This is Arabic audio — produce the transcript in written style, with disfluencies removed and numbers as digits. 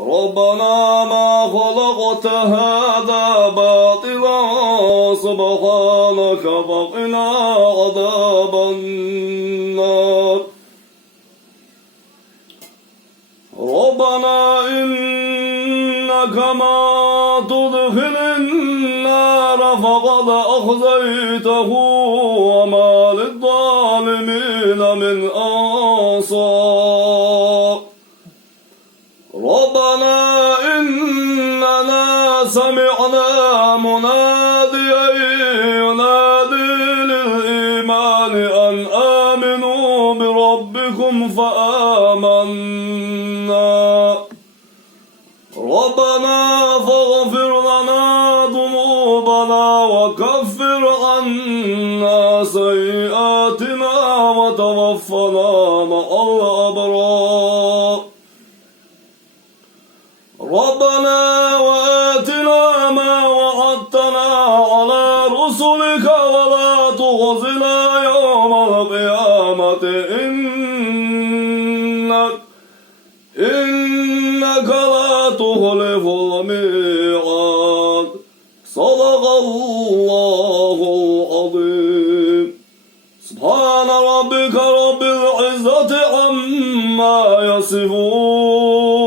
ربنا ما خلقت هذا باطلا سبحانك فقنا عذاب النار ربنا إنك ما تدخل النار فقد أخزيته وما للظالمين من أنصار ربنا إننا سمعنا مناديا ينادي للإيمان أن آمنوا بربكم فآمنا ربنا فاغفر لنا ذنوبنا وكفر عنا سيئاتنا وتوفنا مع الأبرار ربنا وآتنا ما وعدتنا على رسلك ولا تخزنا يوم القيامة إنك لا تخلف الميعاد صدق الله العظيم سبحان ربك رب العزة عما يصفون